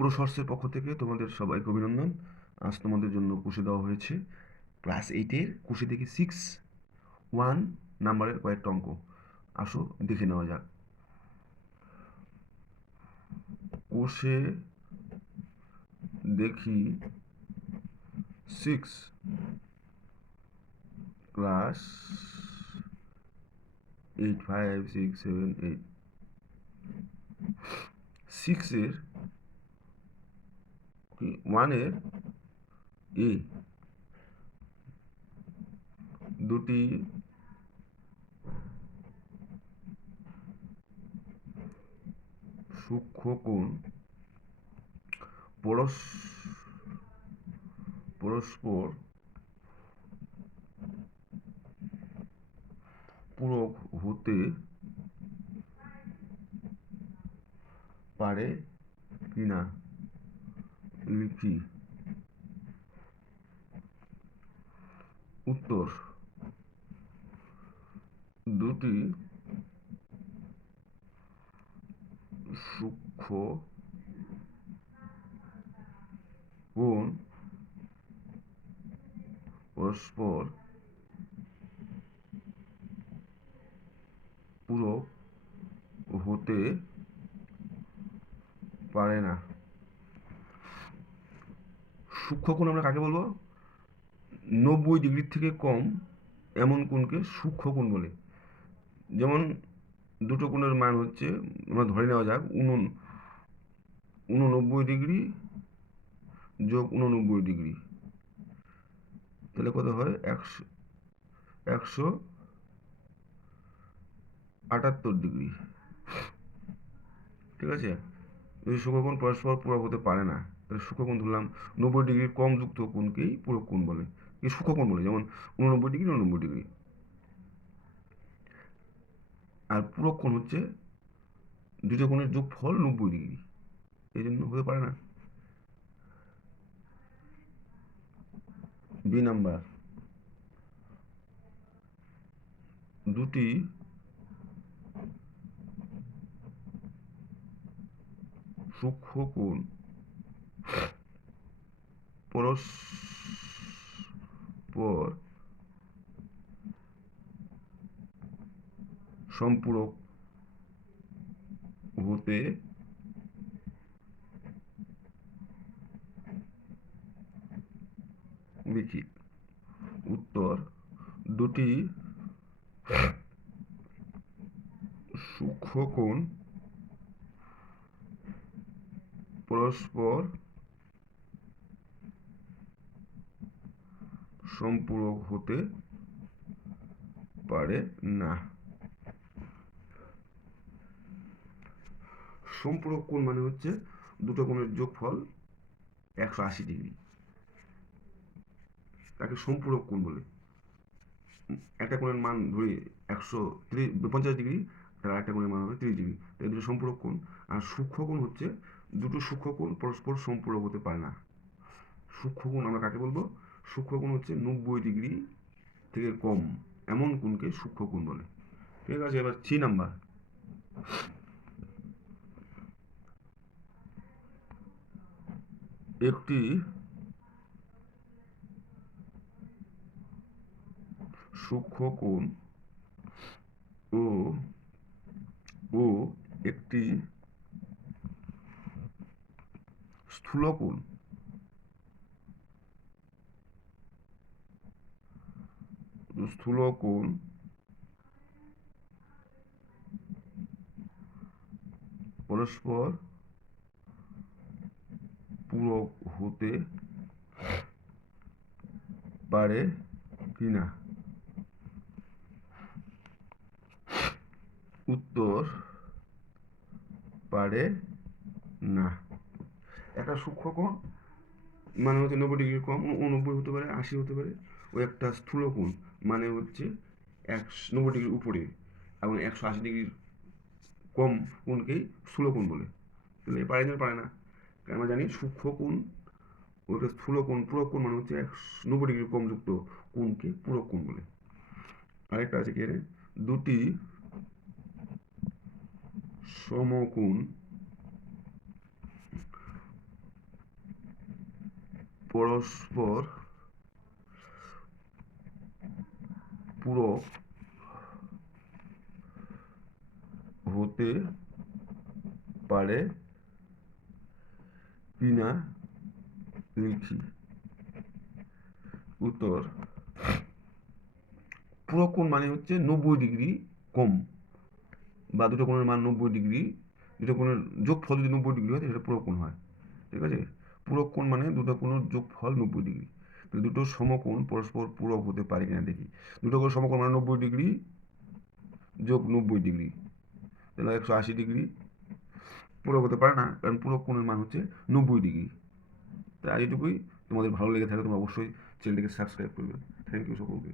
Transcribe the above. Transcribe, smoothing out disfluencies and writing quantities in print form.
প্রোসর্সের পক্ষ থেকে তোমাদের সবাইকে অভিনন্দন। আজ তোমাদের জন্য কুশি দেওয়া হয়েছে ক্লাস 8-এর কুশি থেকে 6-1 নাম্বারের কয়েকটা অঙ্ক। আসো দেখে নেওয়া যাক। কোষে দেখি 6 ক্লাস 8 5 6 7 8 6-এর 1-এর এ দুটি সূক্ষ্মকোণ পরস্পর পূরক হতে পারে কিনা লিখি। উত্তর: দুটি সূক্ষ্ম কোণ পরস্পর পূরক হতে পারে না। সূক্ষ্মকোণ আমরা কাকে বলবো? 90 ডিগ্রির থেকে কম এমন কোণকে সূক্ষ্মকোণ বলে। যেমন দুটো কোণের মান হচ্ছে, আমরা ধরে নেওয়া যাক 89 ডিগ্রি যোগ 89 ডিগ্রি, তাহলে কত হয়? 178 ডিগ্রি। ঠিক আছে? যদি সূক্ষ্মকোণ পরস্পর পূরক হতে পারে না, তাহলে সূক্ষ্মকোণ ধরলাম 90 ডিগ্রির কম যুক্ত কোণকেই পূরক কোণ বলে, এই সূক্ষ্মকোণ বলে। যেমন 89 ডিগ্রি 89 ডিগ্রি। আর পূরক কোণ হচ্ছে দুটো কোণের যোগফল 90 ডিগ্রি, এই জন্য হতে পারে না। বি নাম্বার: দুটি সূক্ষ্মকোণ পরস্পর সম্পূরক হতে দেখি। উত্তর: দুটি সূক্ষ্মকোণ পরস্পর সম্পূরক হতে পারে না। সম্পূরক কোণ মানে হচ্ছে দুটো কোণের যোগফল 180 ডিগ্রি, তাকে সম্পূরক কোণ বলে। একটা কোণের মান ধরি 150 ডিগ্রি, তার একটা কোণের মান হবে 30 ডিগ্রি, তাই দুটো সম্পূরক কোণ। আর সূক্ষ্মকোণ হচ্ছে দুটো সূক্ষ্মকোণ পরস্পর সম্পূরক হতে পারে না। সূক্ষ্মকোণ আমরা কাকে বলবো? সূক্ষ্মকোণ হচ্ছে 90 ডিগ্রি থেকে কম এমন কোণকে সূক্ষ্মকোণ বলে। ঠিক আছে, এবার 3 নাম্বার: একটি সূক্ষ্মকোণ ও একটি স্থূলকোণ পরস্পর পূরক হতে পারে কিনা। উত্তর: পারে না। একটা সূক্ষ্মকোণ মানে হচ্ছে 90 ডিগ্রির কম, 89 হতে পারে, 80 হতে পারে। ও একটা স্থূলকোণ মানে হচ্ছে 90 ডিগ্রির উপরে এবং 180 ডিগ্রির কম কোণকেই স্থূলকোণ বলে। তাহলে পারে না, পারে না। আমরা জানি সূক্ষ্মকোণ ওইটা স্থূলকোণ, পূরক কোণ মানে হচ্ছে 90 ডিগ্রির কম যুক্ত কোণকে পূরক কোণ বলে। আরেকটা আছে কি, দুটি সমকোণ পরস্পর পূরক হতে পারে কিনা লিখি। উত্তর, পূরক কোণ মানে হচ্ছে 90 ডিগ্রি কম, বা দুটো কোণের মান 90 ডিগ্রি, দুটো কোণের যোগফল যদি 90 ডিগ্রি হয় সেটা পূরক কোণ হয়। ঠিক আছে, পূরক কোণ মানে দুটো কোণের যোগফল 90 ডিগ্রি। তাহলে দুটো সমকোণ পরস্পর পূরক হতে পারে কিনা দেখি। দুটো কোণ সমকোণ মানে 90 ডিগ্রি যোগ 90 ডিগ্রি, তাহলে 180 ডিগ্রি। পূরক হতে পারে না, কারণ পূরক কোণের মান হচ্ছে 90 ডিগ্রি। তাই এটুকুই। তোমাদের ভালো লেগে থাকলে তোমরা অবশ্যই চ্যানেলটিকে সাবস্ক্রাইব করবে। থ্যাংক ইউ সকলকে।